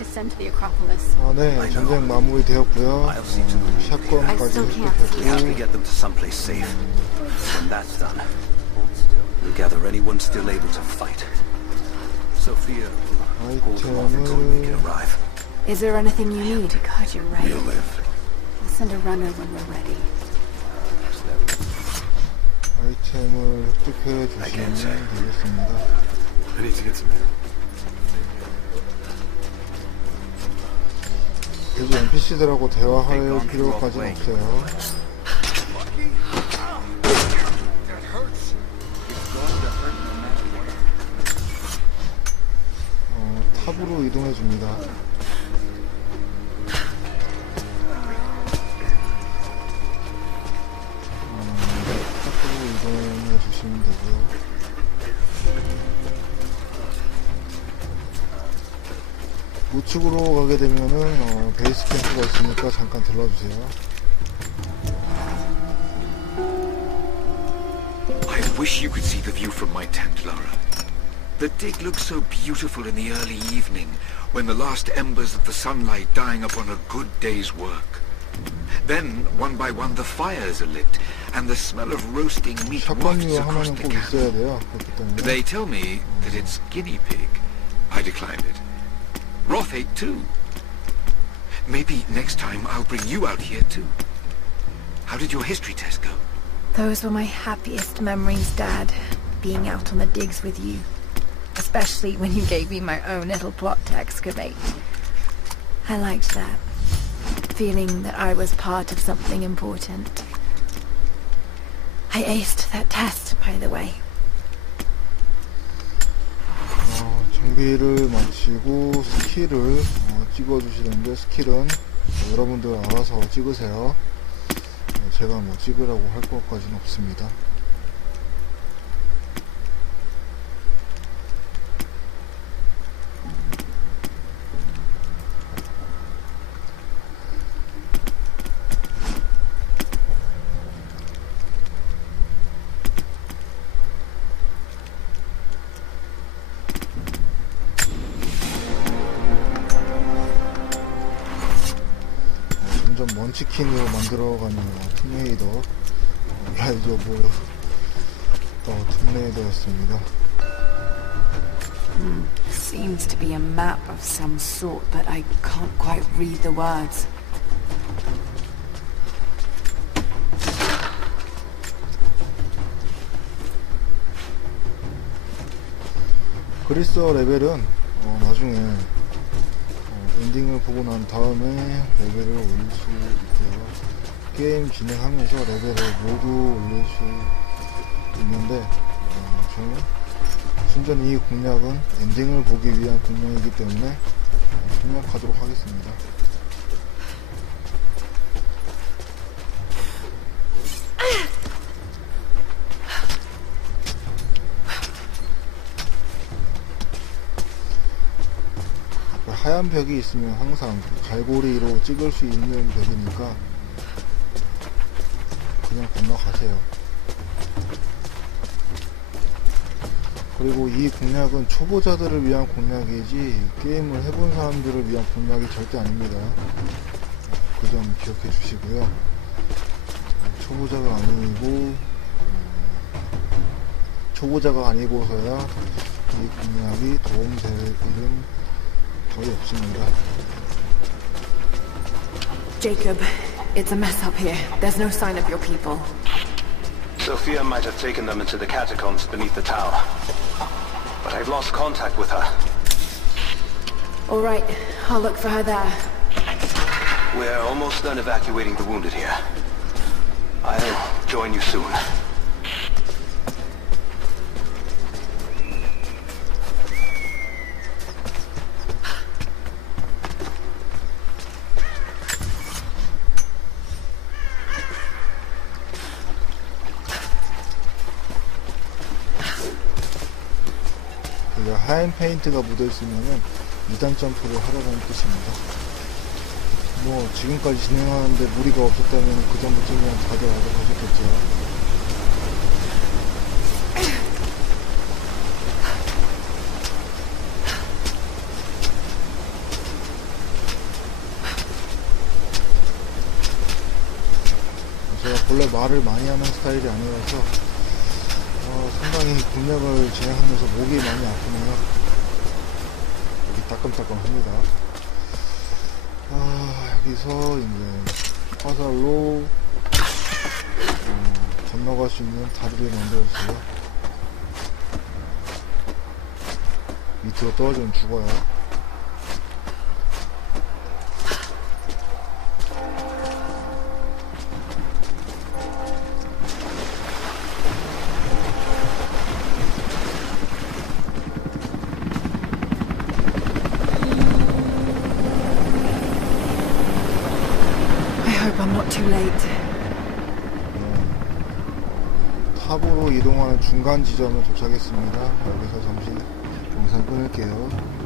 descend to the Acropolis. 아, 네, 전쟁 마무리되었고요. 샷건까지 We have to 획득했고, get them to someplace safe. When that's done, we'll gather anyone still able to fight. Sophia will hold them off until we can arrive. Is there anything you need? God, you're right. We'll live. We'll send a runner when we're ready. 아이템을 획득해 주시면 되겠습니다. I need to get some help. 굳이 NPC들하고 대화할 필요까지는 없어요. 탑으로 이동해 줍니다. 탑으로 이동해 주시면 되고요. 우측으로 가게 되면은 베이스 캠프가 있으니까 잠깐 들러주세요. I wish you could see the view from my tent, Laura. The dig looks so beautiful in the early evening, when the last embers of the sunlight dying upon a good day's work. Then, one by one, the fires are lit, and the smell of roasting meat wafts 샷건류 across 하나는 the 꼭 camp. 있어야 돼요. 그렇기 때문에. They tell me that it's guinea pig. I declined it. Roth ate too. Maybe next time I'll bring you out here too. How did your history test go? Those were my happiest memories, Dad. Being out on the digs with you. Especially when you gave me my own little plot to excavate. I liked that. Feeling that I was part of something important. I aced that test, by the way. 정비를 마치고 스킬을 찍어주시는데, 스킬은 여러분들 알아서 찍으세요. 제가 뭐 찍으라고 할 것까지는 없습니다. 점점 먼치킨으로 만들어가는 툼레이더, 라이저 툼레이더였습니다. Seems to be a map of some sort, but I can't quite read the words. 그리스어 레벨은 나중에 엔딩을 보고 난 다음에 레벨을 올릴 수 있고요. 게임 진행하면서 레벨을 모두 올릴 수 있는데, 저는 순전히 이 공략은 엔딩을 보기 위한 공략이기 때문에 생략하도록 하겠습니다. 하얀 벽이 있으면 항상 갈고리로 찍을 수 있는 벽이니까 그냥 건너가세요. 그리고 이 공략은 초보자들을 위한 공략이지 게임을 해본 사람들을 위한 공략이 절대 아닙니다. 그 점 기억해 주시고요. 초보자가 아니고서야 이 공략이 도움될 일은 거의 없습니다. Jacob, it's a mess up here. There's no sign of your people. Sophia might have taken them into the catacombs beneath the tower. But I've lost contact with her. All right, I'll look for her there. We're almost done evacuating the wounded here. I'll join you soon. 하얀 페인트가 묻어있으면은 2단 점프를 하라는 뜻입니다. 뭐 지금까지 진행하는데 무리가 없었다면 그 정도쯤이면 다들 알아보셨겠죠. 원래 말을 많이 하는 스타일이 아니라서 상당히 공략을 진행하면서 목이 많이 아프네요. 목이 따끔따끔합니다. 여기서 이제 화살로 건너갈 수 있는 다리를 만들어주세요. 밑으로 떨어지면 죽어요. I'm not too late. 탑으로 이동하는 중간 지점에 도착했습니다. 여기서 잠시 영상 끊을게요.